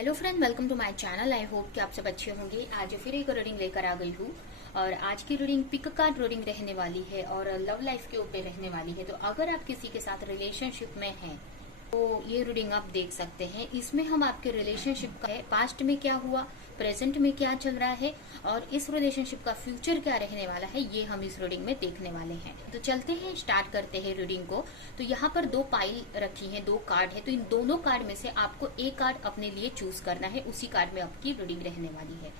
Hello friend, welcome to my channel. I hope कि आप सब अच्छे होंगे। आज फिर एक रीडिंग लेकर आ गई हूँ और आज की रीडिंग पिक कार्ड रीडिंग रहने वाली है और लव लाइफ के ऊपर रहने वाली है। तो अगर आप किसी के साथ रिलेशनशिप में हैं तो ये रीडिंग आप देख सकते हैं। इसमें हम आपके रिलेशनशिप का पास्ट में क्या हुआ, प्रेजेंट में क्या चल रहा है और इस रिलेशनशिप का फ्यूचर क्या रहने वाला है, ये हम इस रीडिंग में देखने वाले हैं। तो चलते हैं, स्टार्ट करते हैं रीडिंग को। तो यहाँ पर दो पाइल रखी है, दो कार्ड है। तो इन दोनों कार्ड में से आपको एक कार्ड अपने लिए चूज करना है, उसी कार्ड में आपकी रीडिंग रहने वाली है।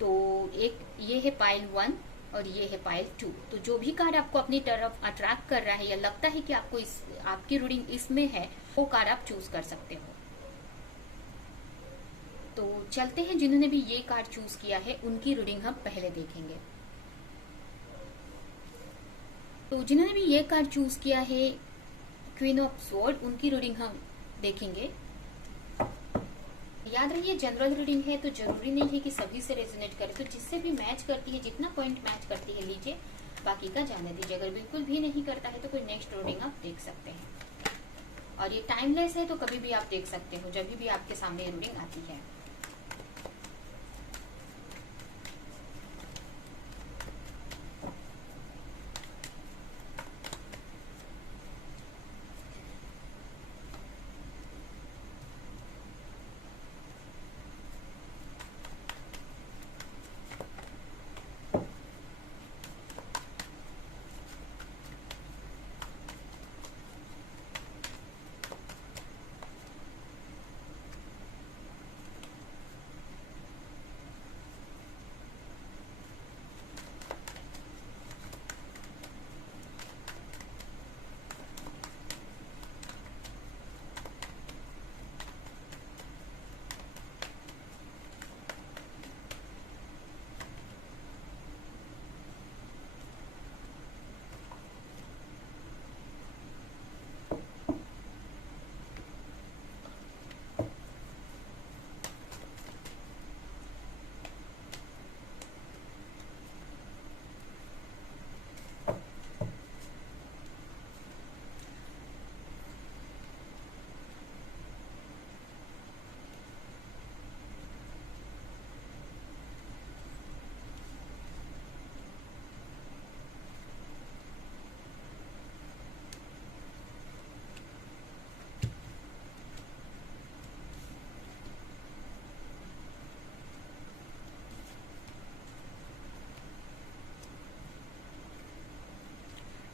तो एक ये है पाइल 1 और ये है पाइल 2। तो जो भी कार्ड आपको अपनी तरफ अट्रैक्ट कर रहा है या लगता है कि आपको आपकी रीडिंग इसमें है, वो कार्ड आप चूज कर सकते हो। तो चलते हैं, जिन्होंने भी ये कार्ड चूज किया है उनकी रीडिंग हम पहले देखेंगे। तो जिन्होंने भी ये कार्ड चूज किया है क्वीन ऑफ स्वॉर्ड, उनकी रीडिंग हम देखेंगे। याद रहिए जनरल रीडिंग है तो जरूरी नहीं है कि सभी से रेजोनेट करे। तो जिससे भी मैच करती है, जितना पॉइंट मैच करती है लीजिए, बाकी का जाने दीजिए। अगर बिल्कुल भी नहीं करता है तो कोई नेक्स्ट रीडिंग आप देख सकते हैं। और ये टाइमलेस है तो कभी भी आप देख सकते हो, जब भी आपके सामने रीडिंग आती है।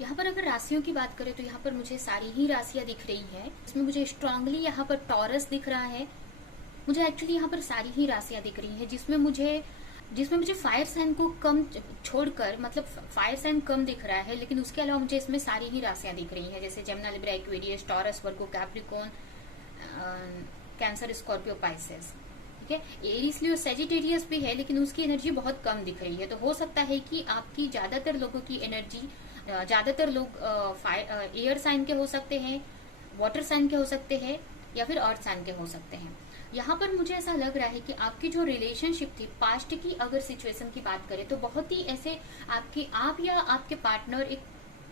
यहाँ पर अगर राशियों की बात करें तो यहाँ पर मुझे सारी ही राशियां दिख रही है। इसमें मुझे स्ट्रांगली यहाँ पर टॉरस दिख रहा है। मुझे एक्चुअली यहाँ पर सारी ही राशियां दिख रही है, जिसमें मुझे फायर साइन को कम छोड़कर, मतलब फायर साइन कम दिख रहा है, लेकिन उसके अलावा मुझे इसमें सारी ही राशियां दिख रही हैं, जैसे जमुना, लिब्रा, एक्वेरियस, टॉरस, वर्गो, कैप्रिकॉर्न, कैंसर, स्कॉर्पियो, पाइसेस। ठीक है, एरीज, लियो, सेजिटेरियस भी है, लेकिन उसकी एनर्जी बहुत कम दिख रही है। तो हो सकता है कि आपकी ज्यादातर लोगों की एनर्जी, ज्यादातर लोग एयर साइन के हो सकते हैं, वाटर साइन के हो सकते हैं या फिर अर्थ साइन के हो सकते हैं। यहाँ पर मुझे ऐसा लग रहा है कि आपकी जो रिलेशनशिप थी, पास्ट की अगर सिचुएशन की बात करें तो बहुत ही ऐसे आप या आपके पार्टनर एक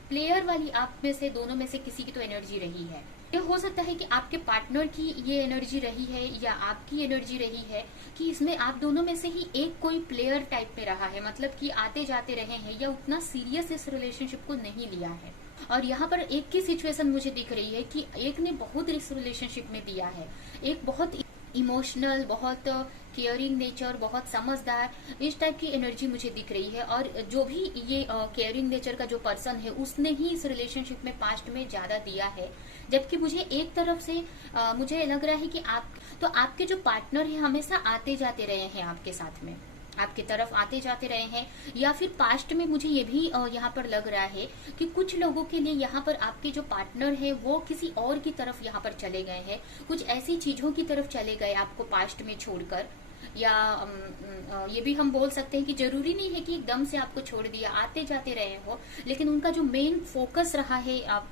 प्लेयर वाली आप में से, दोनों में से किसी की तो एनर्जी रही है। ये हो सकता है कि आपके पार्टनर की ये एनर्जी रही है या आपकी एनर्जी रही है कि इसमें आप दोनों में से ही एक कोई प्लेयर टाइप में रहा है, मतलब कि आते जाते रहे हैं या उतना सीरियस इस रिलेशनशिप को नहीं लिया है। और यहाँ पर एक की सिचुएशन मुझे दिख रही है कि एक ने बहुत इस रिलेशनशिप में दिया है, एक बहुत इमोशनल, बहुत केयरिंग नेचर, बहुत समझदार, इस टाइप की एनर्जी मुझे दिख रही है। और जो भी ये केयरिंग नेचर का जो पर्सन है, उसने ही इस रिलेशनशिप में पास्ट में ज्यादा दिया है। जबकि मुझे एक तरफ से मुझे लग रहा है कि आपके जो पार्टनर है हमेशा आते जाते रहे हैं आपके साथ में, आपकी तरफ आते जाते रहे हैं। या फिर पास्ट में मुझे ये भी यहाँ पर लग रहा है कि कुछ लोगों के लिए यहाँ पर आपके जो पार्टनर है वो किसी और की तरफ यहाँ पर चले गए हैं, कुछ ऐसी चीजों की तरफ चले गए आपको पास्ट में छोड़कर। या ये भी हम बोल सकते हैं कि जरूरी नहीं है कि एकदम से आपको छोड़ दिया, आते जाते रहे हो, लेकिन उनका जो मेन फोकस रहा है आप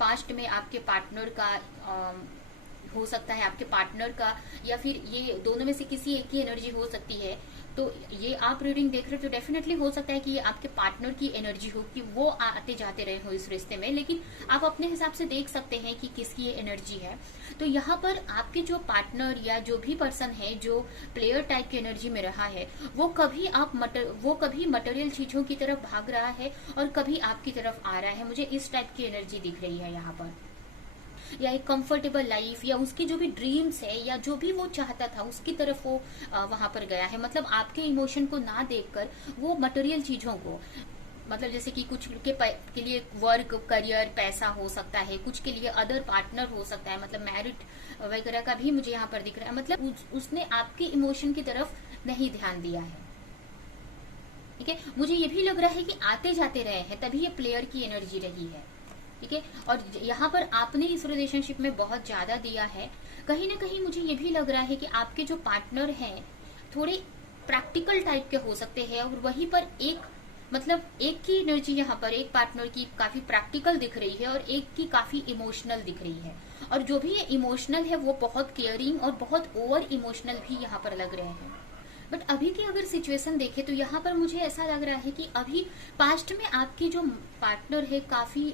पास्ट में आपके पार्टनर का, हो सकता है आपके पार्टनर का, या फिर ये दोनों में से किसी एक की एनर्जी हो सकती है। तो ये आप रीडिंग देख रहे हो तो डेफिनेटली हो सकता है कि ये आपके पार्टनर की एनर्जी हो, कि वो आते जाते रहे हो इस रिश्ते में, लेकिन आप अपने हिसाब से देख सकते हैं कि किसकी ये एनर्जी है। तो यहाँ पर आपके जो पार्टनर या जो भी पर्सन है जो प्लेयर टाइप की एनर्जी में रहा है, वो कभी मटेरियल चीजों की तरफ भाग रहा है और कभी आपकी तरफ आ रहा है। मुझे इस टाइप की एनर्जी दिख रही है यहाँ पर, या एक कंफर्टेबल लाइफ, या उसकी जो भी ड्रीम्स है या जो भी वो चाहता था उसकी तरफ वो वहां पर गया है। मतलब आपके इमोशन को ना देखकर वो मटेरियल चीजों को, मतलब जैसे कि कुछ के लिए वर्क, करियर, पैसा हो सकता है, कुछ के लिए अदर पार्टनर हो सकता है, मतलब मैरिड वगैरह का भी मुझे यहाँ पर दिख रहा है। मतलब उसने आपके इमोशन की तरफ नहीं ध्यान दिया है। ठीक है, मुझे ये भी लग रहा है कि आते जाते रहे हैं, तभी ये प्लेयर की एनर्जी रही है। ठीक है, और यहाँ पर आपने इस रिलेशनशिप में बहुत ज्यादा दिया है। कहीं ना कहीं मुझे ये भी लग रहा है कि आपके जो पार्टनर हैं थोड़े प्रैक्टिकल टाइप के हो सकते हैं, और वहीं पर एक की एनर्जी यहाँ पर एक पार्टनर की काफी प्रैक्टिकल दिख रही है और एक की काफी इमोशनल दिख रही है। और जो भी ये इमोशनल है वो बहुत केयरिंग और बहुत ओवर इमोशनल भी यहाँ पर लग रहे हैं। बट अभी की अगर सिचुएशन देखे तो यहाँ पर मुझे ऐसा लग रहा है कि अभी पास्ट में आपके जो पार्टनर है काफी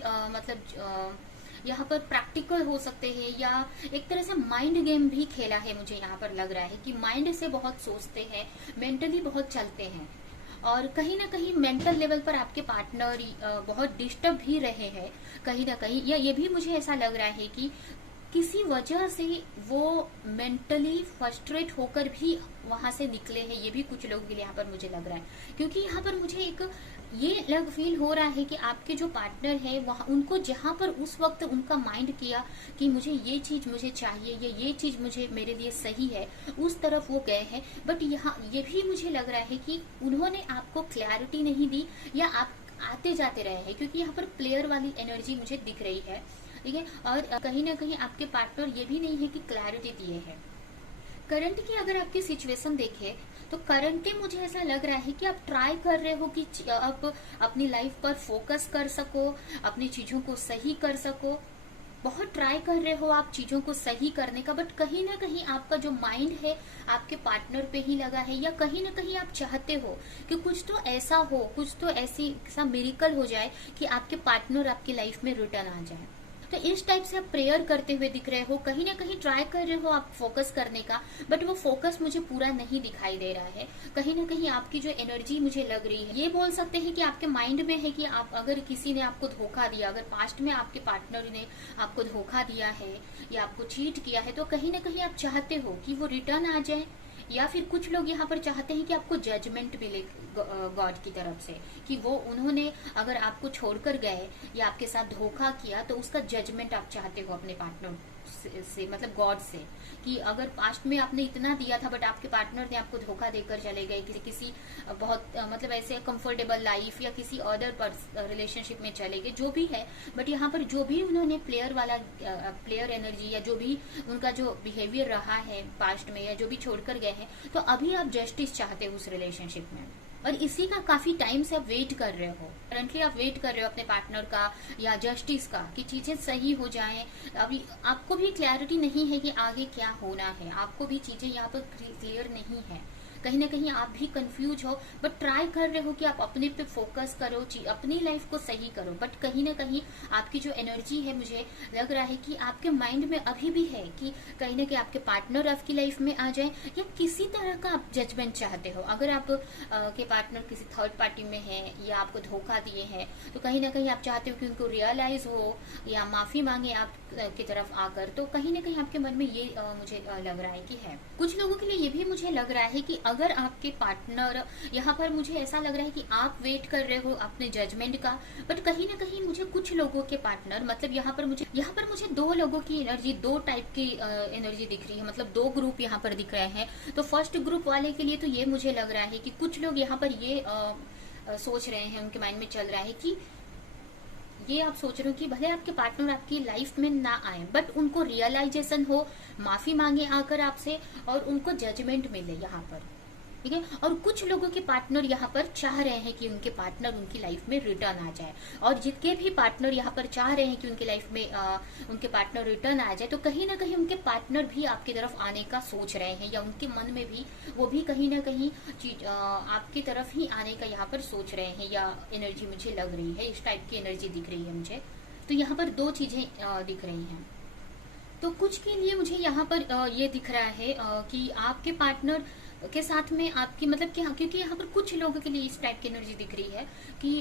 यहाँ पर प्रैक्टिकल हो सकते हैं, या एक तरह से माइंड गेम भी खेला है। मुझे यहाँ पर लग रहा है कि माइंड से बहुत सोचते हैं, मेंटली बहुत चलते हैं, और कहीं ना कहीं मेंटल लेवल पर आपके पार्टनर बहुत डिस्टर्ब भी रहे हैं कहीं ना कहीं। या ये भी मुझे ऐसा लग रहा है कि किसी वजह से वो मेंटली फ्रस्ट्रेट होकर भी वहां से निकले हैं। ये भी कुछ लोगों के लिए यहाँ पर मुझे लग रहा है, क्योंकि यहाँ पर मुझे एक ये फील हो रहा है कि आपके जो पार्टनर है वहाँ उनको जहाँ पर उस वक्त उनका माइंड किया कि मुझे ये चीज मुझे चाहिए या ये चीज मुझे मेरे लिए सही है, उस तरफ वो गए हैं। बट यहाँ ये भी मुझे लग रहा है कि उन्होंने आपको क्लैरिटी नहीं दी, या आप आते जाते रहे हैं, क्योंकि यहाँ पर प्लेयर वाली एनर्जी मुझे दिख रही है। ठीक है, और कहीं ना कहीं आपके पार्टनर ये भी नहीं है कि क्लैरिटी दिए है। करंट की अगर आपकी सिचुएशन देखे तो करंट के मुझे ऐसा लग रहा है कि आप ट्राई कर रहे हो कि आप अपनी लाइफ पर फोकस कर सको, अपनी चीजों को सही कर सको। बहुत ट्राई कर रहे हो आप चीजों को सही करने का, बट कहीं ना कहीं आपका जो माइंड है आपके पार्टनर पे ही लगा है, या कहीं ना कहीं आप चाहते हो कि कुछ तो ऐसा हो, कुछ तो ऐसा मिरेकल हो जाए कि आपके पार्टनर आपकी लाइफ में रिटर्न आ जाए। तो इस टाइप से आप प्रेयर करते हुए दिख रहे हो, कहीं ना कहीं ट्राई कर रहे हो आप फोकस करने का, बट वो फोकस मुझे पूरा नहीं दिखाई दे रहा है। कहीं ना कहीं आपकी जो एनर्जी मुझे लग रही है, ये बोल सकते हैं कि आपके माइंड में है कि आप अगर किसी ने आपको धोखा दिया, अगर पास्ट में आपके पार्टनर ने आपको धोखा दिया है या आपको चीट किया है, तो कहीं ना कहीं आप चाहते हो कि वो रिटर्न आ जाए। या फिर कुछ लोग यहाँ पर चाहते हैं कि आपको जजमेंट मिले गॉड की तरफ से, कि वो उन्होंने अगर आपको छोड़कर गए या आपके साथ धोखा किया तो उसका जजमेंट आप चाहते हो अपने पार्टनर से मतलब गॉड से, कि अगर पास्ट में आपने इतना दिया था बट आपके पार्टनर ने आपको धोखा देकर चले गए, किसी बहुत मतलब ऐसे कंफर्टेबल लाइफ या किसी अदर रिलेशनशिप में चले गए, जो भी है। बट यहाँ पर जो भी उन्होंने प्लेयर एनर्जी या जो भी उनका जो बिहेवियर रहा है पास्ट में, या जो भी छोड़कर गए हैं, तो अभी आप जस्टिस चाहते हो उस रिलेशनशिप में, और इसी का काफी टाइम से आप वेट कर रहे हो। करंटली आप वेट कर रहे हो अपने पार्टनर का या जस्टिस का, कि चीजें सही हो जाएं। अभी आपको भी क्लैरिटी नहीं है कि आगे क्या होना है, आपको भी चीजें यहाँ पर क्लियर नहीं है, कहीं ना कहीं आप भी कंफ्यूज हो, बट ट्राई कर रहे हो कि आप अपने पे फोकस करो, अपनी लाइफ को सही करो। बट कहीं ना कहीं आपकी जो एनर्जी है, मुझे लग रहा है कि आपके माइंड में अभी भी है कि कहीं ना कहीं आपके पार्टनर आपकी लाइफ में आ जाए, या किसी तरह का आप जजमेंट चाहते हो। अगर आप के पार्टनर किसी थर्ड पार्टी में है या आपको धोखा दिए हैं, तो कहीं ना कहीं आप चाहते हो कि उनको रियलाइज हो या माफी मांगे आप की तरफ आकर। तो कहीं ना कहीं आपके मन में ये मुझे लग रहा है कि है। कुछ लोगों के लिए ये भी मुझे लग रहा है कि अगर आपके पार्टनर, यहाँ पर मुझे ऐसा लग रहा है कि आप वेट कर रहे हो अपने जजमेंट का, बट कहीं ना कहीं मुझे कुछ लोगों के पार्टनर, मतलब यहाँ पर मुझे दो लोगों की एनर्जी, दो टाइप की एनर्जी दिख रही है, मतलब दो ग्रुप यहाँ पर दिख रहे हैं। तो फर्स्ट ग्रुप वाले के लिए तो ये मुझे लग रहा है कि कुछ लोग यहाँ पर ये सोच रहे हैं, उनके माइंड में चल रहा है कि ये आप सोच रहे हो कि भले आपके पार्टनर आपकी लाइफ में ना आए, बट उनको रियलाइजेशन हो, माफी मांगे आकर आपसे, और उनको जजमेंट मिले यहाँ पर। ठीक है। और कुछ लोगों के पार्टनर यहाँ पर चाह रहे हैं कि उनके पार्टनर उनकी लाइफ में रिटर्न आ जाए, और जितने भी पार्टनर यहाँ पर चाह रहे हैं कि उनकी लाइफ में उनके पार्टनर रिटर्न आ जाए, तो कहीं ना कहीं उनके पार्टनर भी आपकी तरफ आने का सोच रहे हैं, या उनके मन में भी वो भी कहीं ना कहीं चीज आपकी तरफ ही आने का यहाँ पर सोच रहे हैं, या एनर्जी मुझे लग रही है, इस टाइप की एनर्जी दिख रही है मुझे। तो यहाँ पर दो चीजें दिख रही हैं। तो कुछ के लिए मुझे यहाँ पर ये दिख रहा है कि आपके पार्टनर के साथ में आपकी मतलब कि क्योंकि यहाँ पर कुछ लोगों के लिए इस टाइप की एनर्जी दिख रही है कि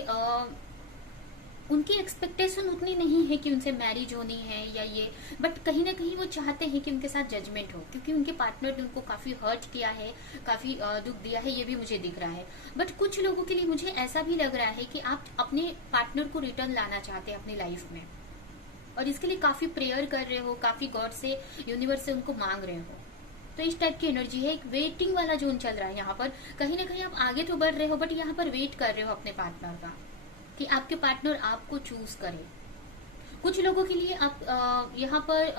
उनकी एक्सपेक्टेशन उतनी नहीं है कि उनसे मैरिज होनी है या ये, बट कहीं ना कहीं वो चाहते हैं कि उनके साथ जजमेंट हो, क्योंकि उनके पार्टनर ने उनको काफी हर्ट किया है, काफी दुख दिया है, ये भी मुझे दिख रहा है। बट कुछ लोगों के लिए मुझे ऐसा भी लग रहा है कि आप अपने पार्टनर को रिटर्न लाना चाहते हैं अपनी लाइफ में, और इसके लिए काफी प्रेयर कर रहे हो, काफी गॉड से, यूनिवर्स से उनको मांग रहे हो। तो इस टाइप की एनर्जी है, एक वेटिंग वाला जोन चल रहा है यहाँ पर। कहीं ना कहीं आप आगे तो बढ़ रहे हो, बट यहाँ पर वेट कर रहे हो अपने पार्टनर का, कि आपके पार्टनर आपको चूज करे। कुछ लोगों के लिए आप यहाँ पर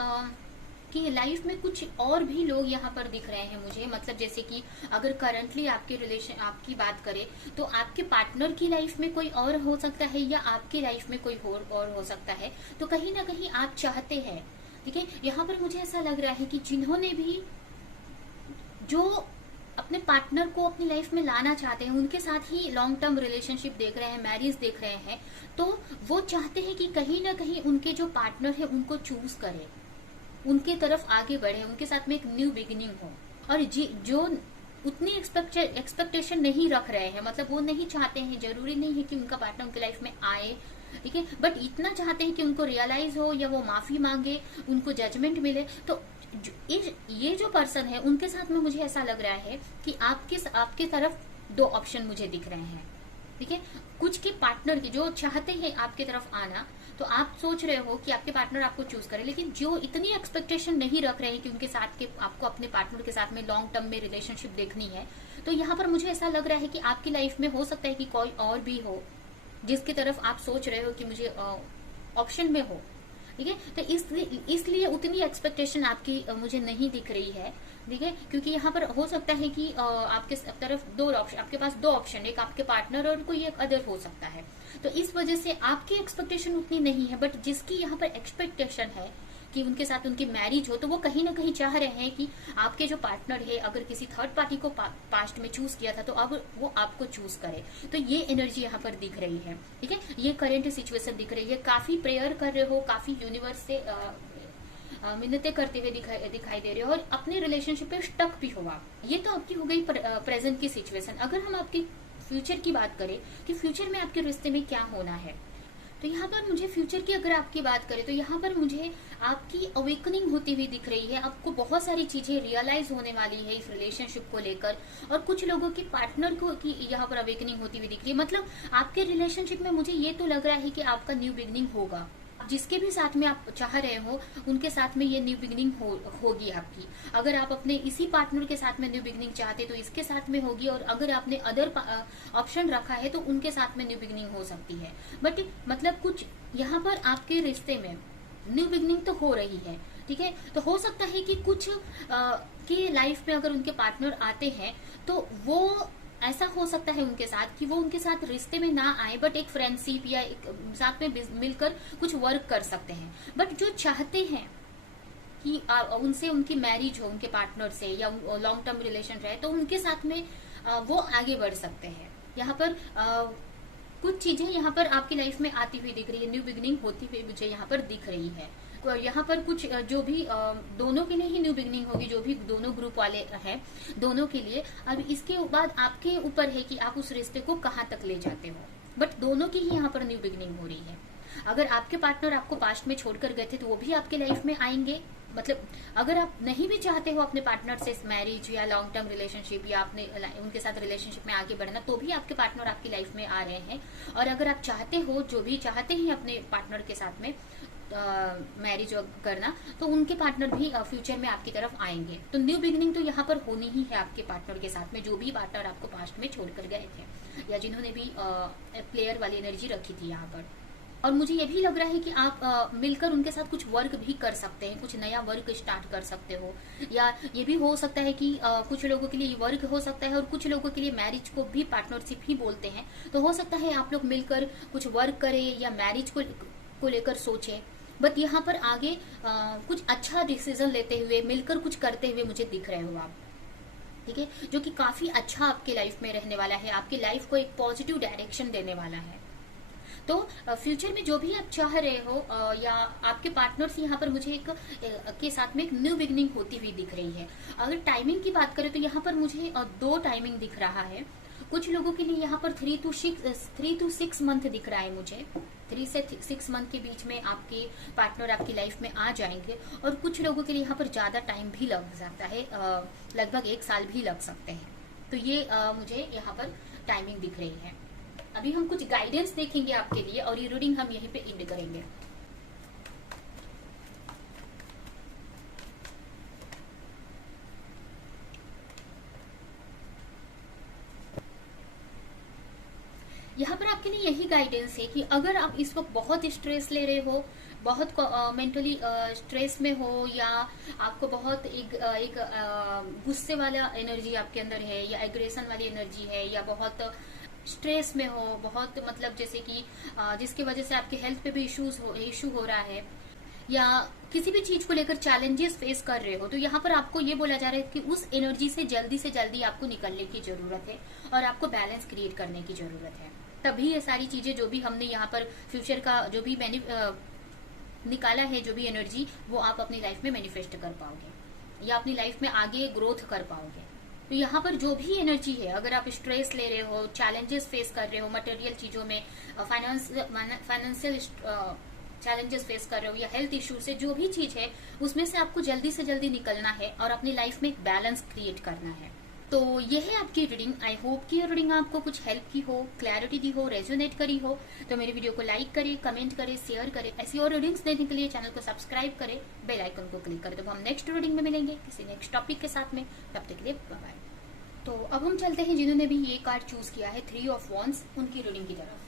कि लाइफ में कुछ और भी लोग यहाँ पर दिख रहे हैं मुझे, मतलब जैसे कि अगर करंटली आपके रिलेशन आपकी बात करें तो आपके पार्टनर की लाइफ में कोई और हो सकता है, या आपकी लाइफ में कोई और हो सकता है। तो कहीं ना कहीं आप चाहते हैं, ठीक है, यहाँ पर मुझे ऐसा लग रहा है कि जिन्होंने भी जो अपने पार्टनर को अपनी लाइफ में लाना चाहते हैं, उनके साथ ही लॉन्ग टर्म रिलेशनशिप देख रहे हैं, मैरिज देख रहे हैं, तो वो चाहते हैं कि कहीं ना कहीं उनके जो पार्टनर है उनको चूज करे, उनके तरफ आगे बढ़े, उनके साथ में एक न्यू बिगिनिंग हो। और जो उतनी एक्सपेक्टेशन नहीं रख रहे हैं, मतलब वो नहीं चाहते हैं, जरूरी नहीं है कि उनका पार्टनर उनकी लाइफ में आए, ठीक है, बट इतना चाहते हैं कि उनको रियलाइज हो, या वो माफी मांगे, उनको जजमेंट मिले। तो ये जो पर्सन है उनके साथ में मुझे ऐसा लग रहा है कि आपके तरफ दो ऑप्शन मुझे दिख रहे हैं, ठीक है। कुछ के पार्टनर की जो चाहते हैं आपके तरफ आना, तो आप सोच रहे हो कि आपके पार्टनर आपको चूज करे, लेकिन जो इतनी एक्सपेक्टेशन नहीं रख रहे हैं कि उनके साथ के आपको अपने पार्टनर के साथ में लॉन्ग टर्म में रिलेशनशिप देखनी है, तो यहाँ पर मुझे ऐसा लग रहा है कि आपकी लाइफ में हो सकता है कि कोई और भी हो जिसकी तरफ आप सोच रहे हो कि मुझे ऑप्शन में हो, ठीक है। तो इसलिए उतनी एक्सपेक्टेशन आपकी मुझे नहीं दिख रही है, ठीक है, क्योंकि यहाँ पर हो सकता है कि आपके तरफ दो ऑप्शन, आपके पास दो ऑप्शन, एक आपके पार्टनर और कोई एक अदर हो सकता है। तो इस वजह से आपकी एक्सपेक्टेशन उतनी नहीं है, बट जिसकी यहाँ पर एक्सपेक्टेशन है कि उनके साथ उनकी मैरिज हो, तो वो कहीं ना कहीं चाह रहे हैं कि आपके जो पार्टनर है अगर किसी थर्ड पार्टी को पास्ट में चूज किया था तो अब वो आपको चूज करे। तो ये एनर्जी यहाँ पर दिख रही है, ठीक है, ये करंट सिचुएशन दिख रही है। काफी प्रेयर कर रहे हो, काफी यूनिवर्स से मिन्नतें करते हुए दिखाई दे रहे हो, और अपने रिलेशनशिप पे स्टक भी हुआ। ये तो आपकी हो गई प्रेजेंट की सिचुएशन। अगर हम आपकी फ्यूचर की बात करें कि फ्यूचर में आपके रिश्ते में क्या होना है, तो यहाँ पर मुझे फ्यूचर की अगर आपकी बात करें तो यहाँ पर मुझे आपकी अवेकनिंग होती हुई दिख रही है। आपको बहुत सारी चीजें रियलाइज होने वाली है इस रिलेशनशिप को लेकर, और कुछ लोगों के पार्टनर को की यहाँ पर अवेकनिंग होती हुई दिख रही है। मतलब आपके रिलेशनशिप में मुझे ये तो लग रहा है कि आपका न्यू बिगनिंग होगा, जिसके भी साथ में आप चाह रहे हो उनके साथ में ये न्यू बिगनिंग होगी आपकी। अगर आप अपने इसी पार्टनर के साथ में न्यू बिगनिंग चाहते तो इसके साथ में होगी, और अगर आपने अदर ऑप्शन रखा है तो उनके साथ में न्यू बिगनिंग हो सकती है। बट मतलब कुछ यहाँ पर आपके रिश्ते में न्यू बिगनिंग तो हो रही है, ठीक है। तो हो सकता है कि कुछ की लाइफ में अगर उनके पार्टनर आते हैं तो वो ऐसा हो सकता है उनके साथ कि वो उनके साथ रिश्ते में ना आए, बट एक फ्रेंडशिप या एक साथ में मिलकर कुछ वर्क कर सकते हैं। बट जो चाहते हैं कि उनसे उनकी मैरिज हो उनके पार्टनर से, या लॉन्ग टर्म रिलेशन रहे, तो उनके साथ में वो आगे बढ़ सकते हैं। यहाँ पर कुछ चीजें यहाँ पर आपकी लाइफ में आती हुई दिख रही है, न्यू बिगनिंग होती हुई मुझे यहाँ पर दिख रही है। यहाँ पर कुछ जो भी दोनों के लिए ही न्यू बिगनिंग होगी, जो भी दोनों ग्रुप वाले हैं दोनों के लिए। अब इसके बाद आपके ऊपर है कि आप उस रिश्ते को कहाँ तक ले जाते हो, बट दोनों की ही यहाँ पर न्यू बिगनिंग हो रही है। अगर आपके पार्टनर आपको पास्ट में छोड़कर गए थे तो वो भी आपके लाइफ में आएंगे। मतलब अगर आप नहीं भी चाहते हो अपने पार्टनर से मैरिज या लॉन्ग टर्म रिलेशनशिप, या आपने उनके साथ रिलेशनशिप में आगे बढ़ना, तो भी आपके पार्टनर आपकी लाइफ में आ रहे हैं। और अगर आप चाहते हो, जो भी चाहते हैं अपने पार्टनर के साथ में मैरिज करना, तो उनके पार्टनर भी फ्यूचर में आपकी तरफ आएंगे। तो न्यू बिगिनिंग तो यहाँ पर होनी ही है आपके पार्टनर के साथ में, जो भी पार्टनर आपको पास्ट में छोड़कर गए थे, या जिन्होंने भी प्लेयर वाली एनर्जी रखी थी यहाँ पर। और मुझे ये भी लग रहा है कि आप मिलकर उनके साथ कुछ वर्क भी कर सकते हैं, कुछ नया वर्क स्टार्ट कर सकते हो। या ये भी हो सकता है कि कुछ लोगों के लिए ये वर्क हो सकता है और कुछ लोगों के लिए मैरिज को भी पार्टनरशिप ही बोलते हैं। तो हो सकता है आप लोग मिलकर कुछ वर्क करें या मैरिज को लेकर सोचें। बट यहाँ पर आगे कुछ अच्छा डिसीजन लेते हुए, मिलकर कुछ करते हुए मुझे दिख रहे हो आप, ठीक है, जो कि काफी अच्छा आपके लाइफ में रहने वाला है, आपकी लाइफ को एक पॉजिटिव डायरेक्शन देने वाला है। तो फ्यूचर में जो भी आप चाह रहे हो या आपके पार्टनर्स यहाँ पर मुझे एक के साथ में एक न्यू बिगनिंग होती हुई दिख रही है। अगर टाइमिंग की बात करें तो यहाँ पर मुझे 2 टाइमिंग दिख रहा है। कुछ लोगों के लिए यहाँ पर 3 to 6 मंथ दिख रहा है मुझे। 3 से 6 मंथ के बीच में आपके पार्टनर आपकी लाइफ में आ जाएंगे। और कुछ लोगों के लिए यहाँ पर ज्यादा टाइम भी लग सकता है, लगभग 1 साल भी लग सकते हैं। तो ये मुझे यहाँ पर टाइमिंग दिख रही है। अभी हम कुछ गाइडेंस देखेंगे आपके लिए और ये रीडिंग हम यहीं पे एंड करेंगे। यहाँ पर आपके लिए यही गाइडेंस है कि अगर आप इस वक्त बहुत स्ट्रेस ले रहे हो, बहुत मेंटली स्ट्रेस में हो, या आपको बहुत एक गुस्से वाला एनर्जी आपके अंदर है, या एग्रेशन वाली एनर्जी है, या बहुत स्ट्रेस में हो, बहुत मतलब जैसे कि जिसकी वजह से आपके हेल्थ पे भी इशू हो रहा है, या किसी भी चीज को लेकर चैलेंजेस फेस कर रहे हो, तो यहाँ पर आपको ये बोला जा रहा है कि उस एनर्जी से जल्दी आपको निकलने की जरूरत है और आपको बैलेंस क्रिएट करने की जरूरत है। तभी ये सारी चीजें जो भी हमने यहाँ पर फ्यूचर का जो भी निकाला है, जो भी एनर्जी, वो आप अपनी लाइफ में मैनिफेस्ट कर पाओगे या अपनी लाइफ में आगे ग्रोथ कर पाओगे। तो यहाँ पर जो भी एनर्जी है, अगर आप स्ट्रेस ले रहे हो, चैलेंजेस फेस कर रहे हो मटेरियल चीजों में, फाइनेंशियल चैलेंजेस फेस कर रहे हो, या हेल्थ इश्यू से, जो भी चीज है उसमें से आपको जल्दी से जल्दी निकलना है और अपनी लाइफ में एक बैलेंस क्रिएट करना है। तो ये है आपकी रीडिंग। आई होप कि ये रीडिंग आपको कुछ हेल्प की हो, क्लैरिटी दी हो, रेजोनेट करी हो। तो मेरे वीडियो को लाइक करें, कमेंट करें, शेयर करें। ऐसी और रीडिंग्स देखने के लिए चैनल को सब्सक्राइब करें, बेल आइकन को क्लिक करें। तो हम नेक्स्ट रीडिंग में मिलेंगे किसी नेक्स्ट टॉपिक के साथ में। तब तक के लिए बाय बाय। तो अब हम चलते हैं जिन्होंने भी ये कार्ड चूज किया है 3 ऑफ वॉन्ड्स, उनकी रीडिंग की तरफ।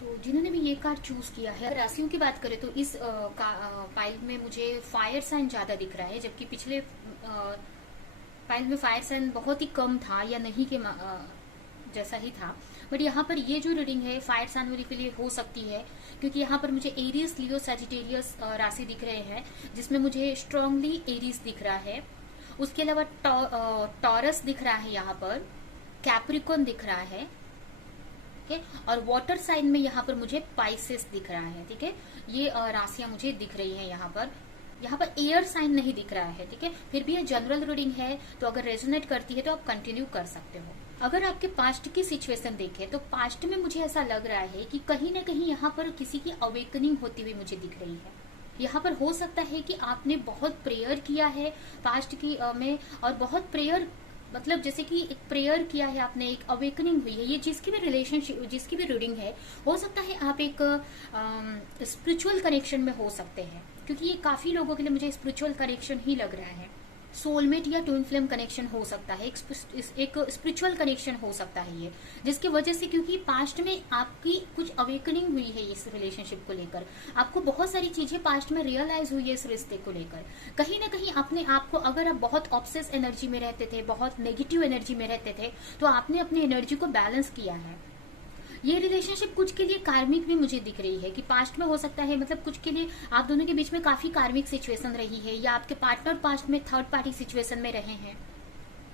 तो जिन्होंने भी ये कार्ड चूज किया है, राशियों की बात करें तो इस पाइल में मुझे फायर साइन ज्यादा दिख रहा है, जबकि पिछले पाइल में फायर साइन बहुत ही कम था या नहीं के जैसा ही था। बट यहाँ पर ये जो रीडिंग है फायर साइन वाली के लिए हो सकती है, क्योंकि यहाँ पर मुझे एरीज, लियो, सजिटेरियस राशि दिख रहे हैं, जिसमें मुझे स्ट्रांगली एरीज दिख रहा है। उसके अलावा टॉरस दिख रहा है, यहाँ पर कैप्रिकॉन दिख रहा है, और वाटर साइन में यहाँ पर मुझे पाइसेस दिख रहा है। ठीक है, ये राशियां मुझे दिख रही हैं यहाँ पर एयर साइन नहीं दिख रहा है। ठीक है, फिर भी ये जनरल रीडिंग है, तो अगर रेजोनेट करती है तो आप कंटिन्यू कर सकते हो। अगर आपके पास्ट की सिचुएशन देखें तो पास्ट में मुझे ऐसा लग रहा है कि कहीं ना कहीं यहाँ पर किसी की अवेकनिंग होती हुई मुझे दिख रही है। यहाँ पर हो सकता है कि आपने बहुत प्रेयर किया है पास्ट की में, और बहुत प्रेयर मतलब जैसे कि एक प्रेयर किया है आपने, एक अवेकनिंग हुई है, ये जिसकी भी रिलेशनशिप, जिसकी भी रीडिंग है, हो सकता है आप एक स्पिरिचुअल कनेक्शन में हो सकते हैं, क्योंकि ये काफी लोगों के लिए मुझे स्पिरिचुअल कनेक्शन ही लग रहा है। सोलमेट या ट्विन फ्लेम कनेक्शन हो सकता है, एक स्पिरिचुअल कनेक्शन हो सकता है ये, जिसकी वजह से, क्योंकि पास्ट में आपकी कुछ अवेकनिंग हुई है इस रिलेशनशिप को लेकर, आपको बहुत सारी चीजें पास्ट में रियलाइज हुई है इस रिश्ते को लेकर। कहीं ना कहीं अपने आप को, अगर आप बहुत ऑब्सेस एनर्जी में रहते थे, बहुत नेगेटिव एनर्जी में रहते थे, तो आपने अपनी एनर्जी को बैलेंस किया है। ये रिलेशनशिप कुछ के लिए कार्मिक भी मुझे दिख रही है कि पास्ट में हो सकता है, मतलब कुछ के लिए आप दोनों के बीच में काफी कार्मिक सिचुएशन रही है, या आपके पार्टनर पास्ट में थर्ड पार्टी सिचुएशन में रहे हैं,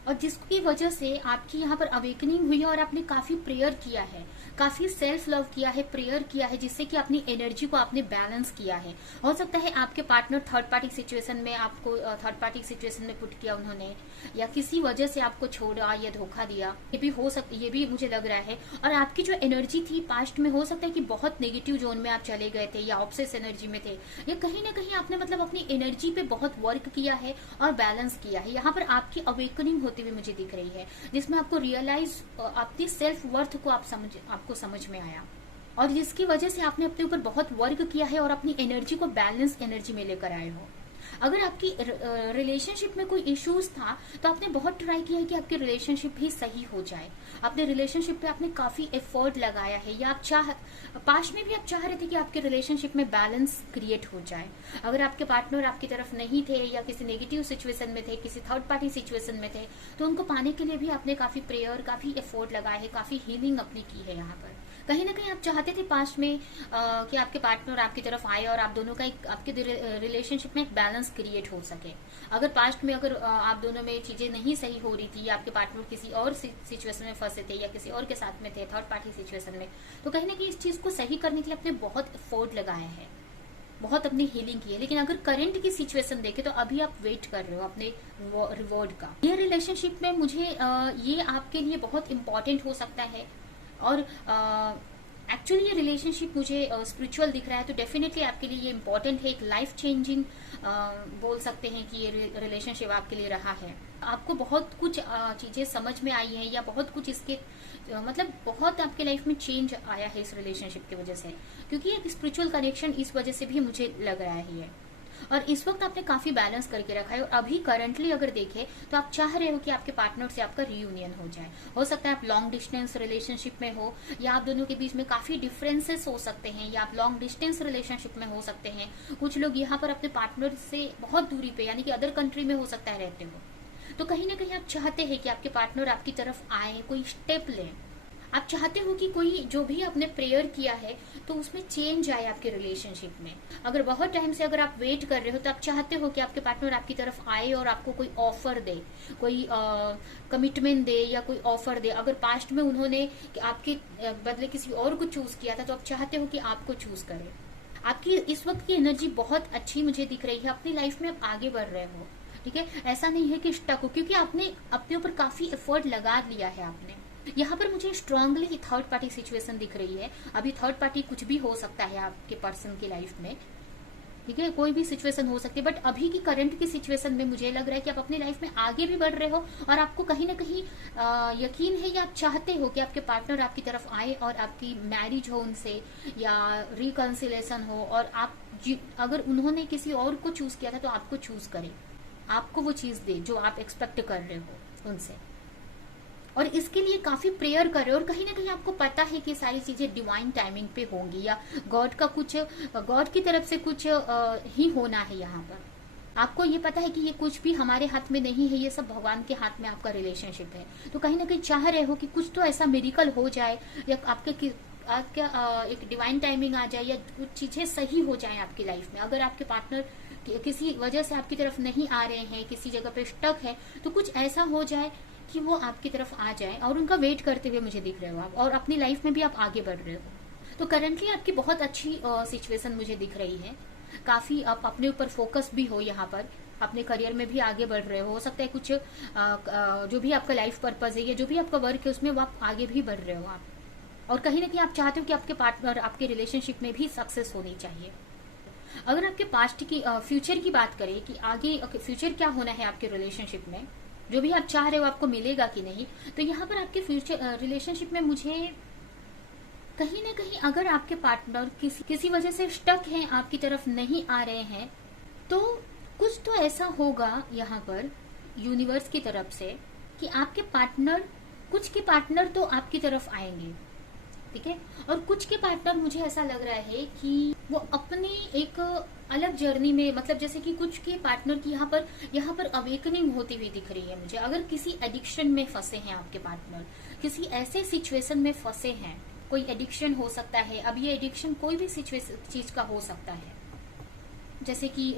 और जिसकी वजह से आपकी यहाँ पर अवेकनिंग हुई है और आपने काफी प्रेयर किया है, काफी सेल्फ लव किया है, प्रेयर किया है, जिससे कि अपनी एनर्जी को आपने बैलेंस किया है। हो सकता है आपके पार्टनर थर्ड पार्टी सिचुएशन में, आपको थर्ड पार्टी सिचुएशन में पुट किया उन्होंने, या किसी वजह से आपको छोड़ा या धोखा दिया, ये भी हो सकता, ये भी मुझे लग रहा है। और आपकी जो एनर्जी थी पास्ट में, हो सकता है कि बहुत नेगेटिव जोन में आप चले गए थे, या ऑब्सेस एनर्जी में थे, या कहीं ना कहीं आपने मतलब अपनी एनर्जी पे बहुत वर्क किया है और बैलेंस किया है। यहाँ पर आपकी अवेकनिंग होती हुई मुझे दिख रही है, जिसमें आपको रियलाइज, अपनी सेल्फ वर्थ को आपको समझ में आया, और जिसकी वजह से आपने अपने ऊपर बहुत वर्क किया है और अपनी एनर्जी को बैलेंस एनर्जी में लेकर आए हो। अगर आपकी रिलेशनशिप में कोई इश्यूज था, तो आपने बहुत ट्राई किया है कि आपकी रिलेशनशिप भी सही हो जाए। अपने रिलेशनशिप पे आपने काफी एफर्ट लगाया है, या आप पास्ट में भी आप चाह रहे थे कि आपके रिलेशनशिप में बैलेंस क्रिएट हो जाए। अगर आपके पार्टनर आपकी तरफ नहीं थे, या किसी नेगेटिव सिचुएशन में थे, किसी थर्ड पार्टी सिचुएशन में थे, तो उनको पाने के लिए भी आपने काफी प्रेयर, काफी एफर्ट लगाया है, काफी हीलिंग अपनी की है। यहाँ पर कहीं ना कहीं आप चाहते थे पास्ट में कि आपके पार्टनर आपकी तरफ आए और आप दोनों का एक, आपके रिलेशनशिप में एक बैलेंस क्रिएट हो सके। अगर पास्ट में अगर आप दोनों में चीजें नहीं सही हो रही थी, या आपके पार्टनर किसी और सिचुएशन में फंसे थे, या किसी और के साथ में थे, थर्ड पार्टी सिचुएशन में, तो कहीं ना कहीं इस चीज को सही करने के लिए आपने बहुत एफर्ट लगाया है, बहुत अपनी हीलिंग की है। लेकिन अगर करंट की सिचुएशन देखे, तो अभी आप वेट कर रहे हो अपने रिवॉर्ड का। ये रिलेशनशिप में मुझे ये आपके लिए बहुत इंपॉर्टेंट हो सकता है, और एक्चुअली ये रिलेशनशिप मुझे स्पिरिचुअल दिख रहा है, तो डेफिनेटली आपके लिए ये इंपॉर्टेंट है, एक लाइफ चेंजिंग बोल सकते हैं कि ये रिलेशनशिप आपके लिए रहा है। आपको बहुत कुछ चीजें समझ में आई है, या बहुत कुछ इसके मतलब बहुत आपके लाइफ में चेंज आया है इस रिलेशनशिप की वजह से, क्योंकि एक स्पिरिचुअल कनेक्शन इस वजह से भी मुझे लग रहा है। और इस वक्त आपने काफी बैलेंस करके रखा है, और अभी करंटली अगर देखें तो आप चाह रहे हो कि आपके पार्टनर से आपका रियूनियन हो जाए। हो सकता है आप लॉन्ग डिस्टेंस रिलेशनशिप में हो, या आप दोनों के बीच में काफी डिफरेंसेस हो सकते हैं, या आप लॉन्ग डिस्टेंस रिलेशनशिप में हो सकते हैं। कुछ लोग यहाँ पर अपने पार्टनर से बहुत दूरी पे, यानी कि अदर कंट्री में हो सकता है रहते हो, तो कहीं ना कहीं आप चाहते हैं कि आपके पार्टनर आपकी तरफ आए, कोई स्टेप लें। आप चाहते हो कि कोई जो भी आपने प्रेयर किया है, तो उसमें चेंज आए आपके रिलेशनशिप में। अगर बहुत टाइम से अगर आप वेट कर रहे हो, तो आप चाहते हो कि आपके पार्टनर आपकी तरफ आए और आपको कोई ऑफर दे, कोई कमिटमेंट दे, या कोई ऑफर दे। अगर पास्ट में उन्होंने आपके बदले किसी और को चूज किया था, तो आप चाहते हो कि आपको चूज करे। आपकी इस वक्त की एनर्जी बहुत अच्छी मुझे दिख रही है, अपनी लाइफ में आप आगे बढ़ रहे हो। ठीक है, ऐसा नहीं है कि स्टक हो, क्योंकि आपने अपने ऊपर काफी एफर्ट लगा लिया है आपने। यहाँ पर मुझे स्ट्रांगली थर्ड पार्टी सिचुएशन दिख रही है। अभी थर्ड पार्टी कुछ भी हो सकता है आपके पर्सन की लाइफ में, ठीक है, कोई भी सिचुएशन हो सकती है, बट अभी की करंट की सिचुएशन में मुझे लग रहा है कि आप अपनी लाइफ में आगे भी बढ़ रहे हो, और आपको कहीं ना कहीं यकीन है, या आप चाहते हो कि आपके पार्टनर आपकी तरफ आए और आपकी मैरिज हो उनसे, या रिकंसिलेशन हो, और आप अगर उन्होंने किसी और को चूज किया था, तो आपको चूज करे, आपको वो चीज दे जो आप एक्सपेक्ट कर रहे हो उनसे, और इसके लिए काफी प्रेयर कर रहे हो। और कहीं ना कहीं आपको पता है कि सारी चीजें डिवाइन टाइमिंग पे होंगी, या गॉड का कुछ, गॉड की तरफ से कुछ ही होना है। यहाँ पर आपको ये पता है कि ये कुछ भी हमारे हाथ में नहीं है, ये सब भगवान के हाथ में आपका रिलेशनशिप है। तो कहीं ना कहीं चाह रहे हो कि कुछ तो ऐसा मेरिकल हो जाए, या आपके एक डिवाइन टाइमिंग आ जाए, या कुछ चीजें सही हो जाए आपकी लाइफ में। अगर आपके पार्टनर किसी वजह से आपकी तरफ नहीं आ रहे हैं, किसी जगह पे स्टक है, तो कुछ ऐसा हो जाए कि वो आपकी तरफ आ जाए, और उनका वेट करते हुए मुझे दिख रहे हो आप, और अपनी लाइफ में भी आप आगे बढ़ रहे हो। तो करंटली आपकी बहुत अच्छी सिचुएशन मुझे दिख रही है। काफी आप अपने ऊपर फोकस भी हो, यहाँ पर अपने करियर में भी आगे बढ़ रहे हो सकता है कुछ जो भी आपका लाइफ पर्पज है, या जो भी आपका वर्क है, उसमें वो आप आगे भी बढ़ रहे हो आप, और कहीं ना कहीं आप चाहते हो कि आपके पार्टनर आपके रिलेशनशिप में भी सक्सेस होनी चाहिए। अगर आपके पास्ट की फ्यूचर की बात करें कि आगे फ्यूचर क्या होना है आपके रिलेशनशिप में, जो भी आप चाह रहे हो आपको मिलेगा कि नहीं। तो यहाँ पर आपके फ्यूचर रिलेशनशिप में मुझे कहीं ना कहीं अगर आपके पार्टनर किसी वजह से स्टक हैं, आपकी तरफ नहीं आ रहे हैं, तो कुछ तो ऐसा होगा यहाँ पर यूनिवर्स की तरफ से कि आपके पार्टनर, कुछ के पार्टनर तो आपकी तरफ आएंगे, ठीक है, और कुछ के पार्टनर मुझे ऐसा लग रहा है कि वो अपने एक अलग जर्नी में, मतलब जैसे कि कुछ के पार्टनर की यहाँ पर अवेकनिंग होती हुई दिख रही है मुझे। अगर किसी एडिक्शन में फंसे हैं आपके पार्टनर, किसी ऐसे सिचुएशन में फंसे हैं, कोई एडिक्शन हो सकता है, अब ये एडिक्शन कोई भी चीज का हो सकता है, जैसे कि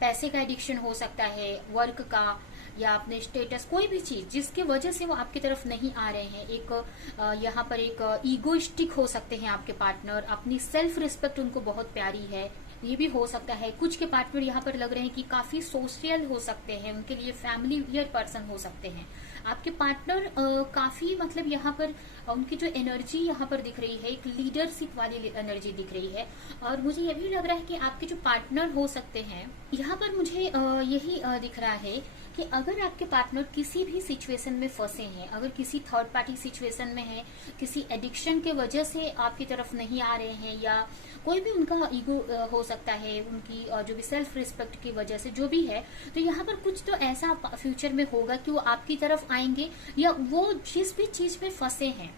पैसे का एडिक्शन हो सकता है, वर्क का, या अपने स्टेटस, कोई भी चीज जिसके वजह से वो आपकी तरफ नहीं आ रहे हैं। एक यहाँ पर एक ईगोइस्टिक हो सकते हैं आपके पार्टनर, अपनी सेल्फ रिस्पेक्ट उनको बहुत प्यारी है, ये भी हो सकता है। कुछ के पार्टनर यहाँ पर लग रहे हैं कि काफी सोशल हो सकते हैं, उनके लिए फैमिलियर पर्सन हो सकते हैं। आपके पार्टनर काफी, मतलब यहाँ पर उनकी जो एनर्जी यहाँ पर दिख रही है, एक लीडरशिप वाली एनर्जी दिख रही है। और मुझे ये भी लग रहा है कि आपके जो पार्टनर हो सकते हैं, यहाँ पर मुझे यही दिख रहा है कि अगर आपके पार्टनर किसी भी सिचुएशन में फंसे हैं, अगर किसी थर्ड पार्टी सिचुएशन में है, किसी एडिक्शन के वजह से आपकी तरफ नहीं आ रहे हैं, या कोई भी उनका ईगो हो सकता है, उनकी जो भी सेल्फ रिस्पेक्ट की वजह से जो भी है, तो यहाँ पर कुछ तो ऐसा फ्यूचर में होगा कि वो आपकी तरफ आएंगे, या वो जिस भी चीज में फंसे हैं,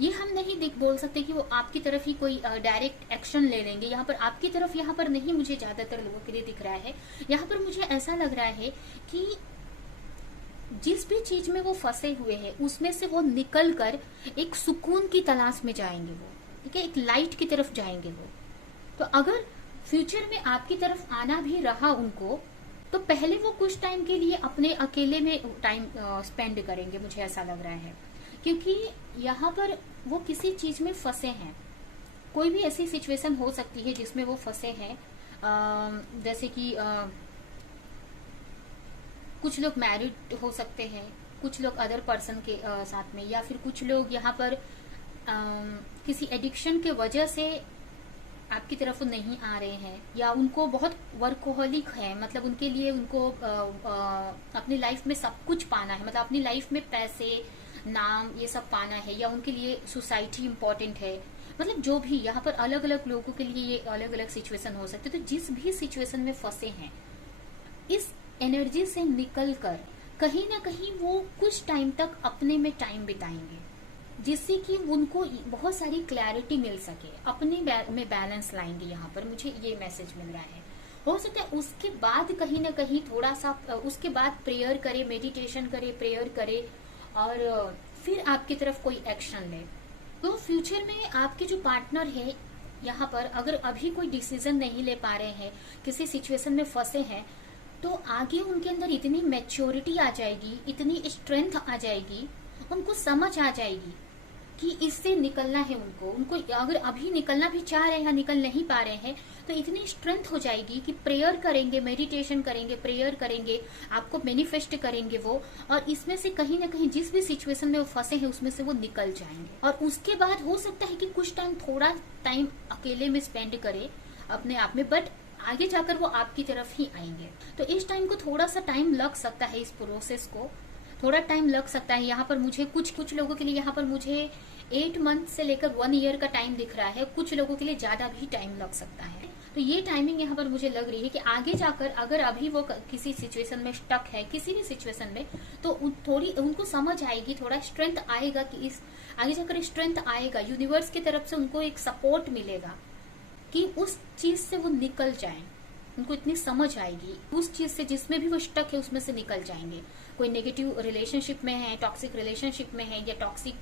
ये हम नहीं बोल सकते कि वो आपकी तरफ ही कोई डायरेक्ट एक्शन ले लेंगे। यहाँ पर आपकी तरफ यहाँ पर नहीं मुझे ज्यादातर लोगों के लिए दिख रहा है। यहाँ पर मुझे ऐसा लग रहा है कि जिस भी चीज में वो फंसे हुए हैं उसमें से वो निकल कर एक सुकून की तलाश में जाएंगे वो, ठीक है, एक लाइट की तरफ जाएंगे वो। तो अगर फ्यूचर में आपकी तरफ आना भी रहा उनको, तो पहले वो कुछ टाइम के लिए अपने अकेले में टाइम स्पेंड करेंगे, मुझे ऐसा लग रहा है, क्योंकि यहाँ पर वो किसी चीज में फंसे हैं। कोई भी ऐसी सिचुएशन हो सकती है जिसमें वो फंसे हैं, जैसे कि कुछ लोग मैरिड हो सकते हैं, कुछ लोग अदर पर्सन के साथ में, या फिर कुछ लोग यहाँ पर किसी एडिक्शन के वजह से आपकी तरफ नहीं आ रहे हैं, या उनको बहुत वर्कोहलिक है, मतलब उनके लिए उनको अपनी लाइफ में सब कुछ पाना है, मतलब अपनी लाइफ में पैसे, नाम, ये सब पाना है, या उनके लिए सोसाइटी इम्पोर्टेंट है। मतलब जो भी यहाँ पर अलग अलग लोगों के लिए ये अलग अलग सिचुएशन हो सकते हैं। तो जिस भी सिचुएशन में फंसे हैं, इस एनर्जी से निकलकर कहीं ना कहीं वो कुछ टाइम तक अपने में टाइम बिताएंगे, जिससे कि उनको बहुत सारी क्लैरिटी मिल सके, अपने में बैलेंस लाएंगे। यहाँ पर मुझे ये मैसेज मिल रहा है। हो सकता है उसके बाद कहीं ना कहीं थोड़ा सा, उसके बाद प्रेयर करे, मेडिटेशन करे, प्रेयर करे, और फिर आपकी तरफ कोई एक्शन ले। तो फ्यूचर में आपके जो पार्टनर है यहाँ पर, अगर अभी कोई डिसीजन नहीं ले पा रहे हैं, किसी सिचुएशन में फंसे हैं, तो आगे उनके अंदर इतनी मैच्योरिटी आ जाएगी, इतनी स्ट्रेंथ आ जाएगी, उनको समझ आ जाएगी कि इससे निकलना है उनको अगर अभी निकलना भी चाह रहे हैं, निकल नहीं पा रहे हैं, तो इतनी स्ट्रेंथ हो जाएगी कि प्रेयर करेंगे, मेडिटेशन करेंगे, प्रेयर करेंगे, आपको मैनिफेस्ट करेंगे वो, और इसमें से कहीं ना कहीं जिस भी सिचुएशन में वो फंसे हैं उसमें से वो निकल जाएंगे। और उसके बाद हो सकता है कि कुछ टाइम, थोड़ा टाइम अकेले में स्पेंड करे अपने आप में, बट आगे जाकर वो आपकी तरफ ही आएंगे। तो इस टाइम को थोड़ा सा टाइम लग सकता है, इस प्रोसेस को थोड़ा टाइम लग सकता है। यहाँ पर मुझे कुछ लोगों के लिए यहाँ पर मुझे 8 मंथ से लेकर 1 ईयर का टाइम दिख रहा है, कुछ लोगों के लिए ज्यादा भी टाइम लग सकता है। तो ये टाइमिंग यहाँ पर मुझे लग रही है कि आगे जाकर अगर अभी वो किसी सिचुएशन में स्टक है, किसी भी सिचुएशन में, तो थोड़ी उनको समझ आएगी, थोड़ा स्ट्रेंथ आएगा कि इस आगे जाकर स्ट्रेंथ आएगा, यूनिवर्स की तरफ से उनको एक सपोर्ट मिलेगा कि उस चीज से वो निकल जाए। उनको इतनी समझ आएगी उस चीज से, जिसमें भी वो स्टक है उसमें से निकल जाएंगे। कोई नेगेटिव रिलेशनशिप में है, टॉक्सिक रिलेशनशिप में है, या टॉक्सिक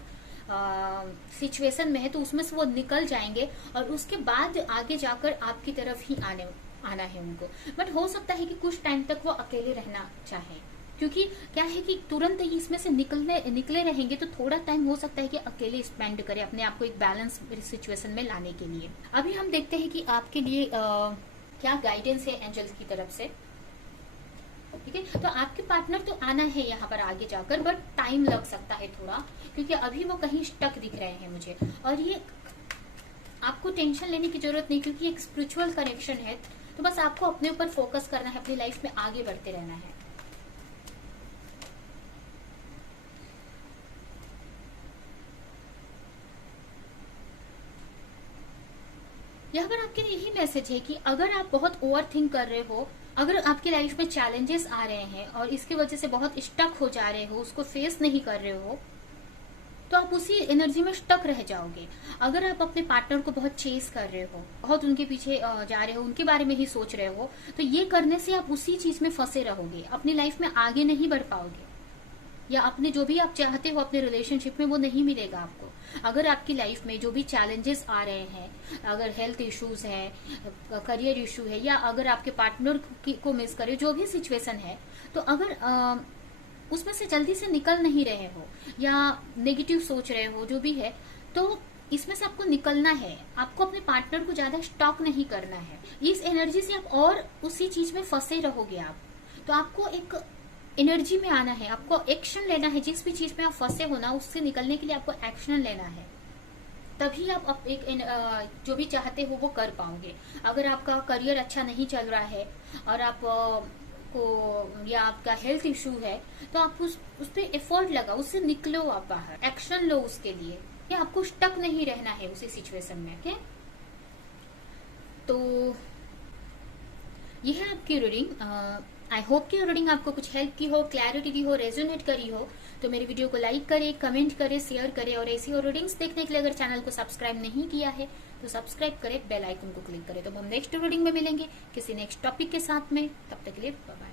सिचुएशन में है, तो उसमें से वो निकल जाएंगे, और उसके बाद आगे जाकर आपकी तरफ ही आना है उनको। बट हो सकता है कि कुछ टाइम तक वो अकेले रहना चाहे, क्योंकि क्या है कि तुरंत ही इसमें से निकले रहेंगे, तो थोड़ा टाइम हो सकता है कि अकेले स्पेंड करें अपने आप को एक बैलेंस सिचुएशन में लाने के लिए। अभी हम देखते हैं कि आपके लिए क्या गाइडेंस है एंजल्स की तरफ से। ठीक है, तो आपके पार्टनर तो आना है यहाँ पर आगे जाकर, बट टाइम लग सकता है थोड़ा, क्योंकि अभी वो कहीं स्टक दिख रहे हैं मुझे। और ये आपको टेंशन लेने की जरूरत नहीं, क्योंकि एक स्पिरिचुअल कनेक्शन है। तो बस आपको अपने ऊपर फोकस करना है, अपनी लाइफ में आगे बढ़ते रहना है। मैसेज है कि अगर आप बहुत ओवर थिंक कर रहे हो, अगर आपकी लाइफ में चैलेंजेस आ रहे हैं और इसकी वजह से बहुत स्टक हो जा रहे हो, उसको फेस नहीं कर रहे हो, तो आप उसी एनर्जी में स्टक रह जाओगे। अगर आप अपने पार्टनर को बहुत चेस कर रहे हो, बहुत उनके पीछे जा रहे हो, उनके बारे में ही सोच रहे हो, तो ये करने से आप उसी चीज में फंसे रहोगे, अपनी लाइफ में आगे नहीं बढ़ पाओगे, या अपने जो भी आप चाहते हो अपने रिलेशनशिप में वो नहीं मिलेगा आपको। अगर आपकी लाइफ में जो भी चैलेंजेस आ रहे हैं, अगर हेल्थ इश्यूज है, करियर इशू है, या अगर आपके पार्टनर को मिस करे, जो भी सिचुएशन है, तो अगर उसमें से जल्दी से निकल नहीं रहे हो या नेगेटिव सोच रहे हो, जो भी है, तो इसमें से आपको निकलना है। आपको अपने पार्टनर को ज्यादा स्टॉक नहीं करना है। इस एनर्जी से आप और उसी चीज में फंसे रहोगे आप। तो आपको एक एनर्जी में आना है, आपको एक्शन लेना है। जिस भी चीज में आप फंसे हो ना, उससे निकलने के लिए आपको एक्शन लेना है, तभी आप एक जो भी चाहते हो वो कर पाओगे। अगर आपका करियर अच्छा नहीं चल रहा है और आप को या आपका हेल्थ इशू है, तो आप उस पर एफर्ट लगाओ, उससे निकलो, आप बाहर एक्शन लो उसके लिए। या आपको स्टक नहीं रहना है उसी सिचुएशन में। ओके, तो ये है आपकी रीडिंग। आई होप कि रीडिंग आपको कुछ हेल्प की हो, क्लैरिटी दी हो, रेजोनेट करी हो। तो मेरे वीडियो को लाइक करें, कमेंट करें, शेयर करें, और ऐसी और रीडिंग्स देखने के लिए अगर चैनल को सब्सक्राइब नहीं किया है तो सब्सक्राइब करें, बेल आइकन को क्लिक करें। तो हम नेक्स्ट रीडिंग में मिलेंगे किसी नेक्स्ट टॉपिक के साथ में। तब तक के लिए बाय बाय।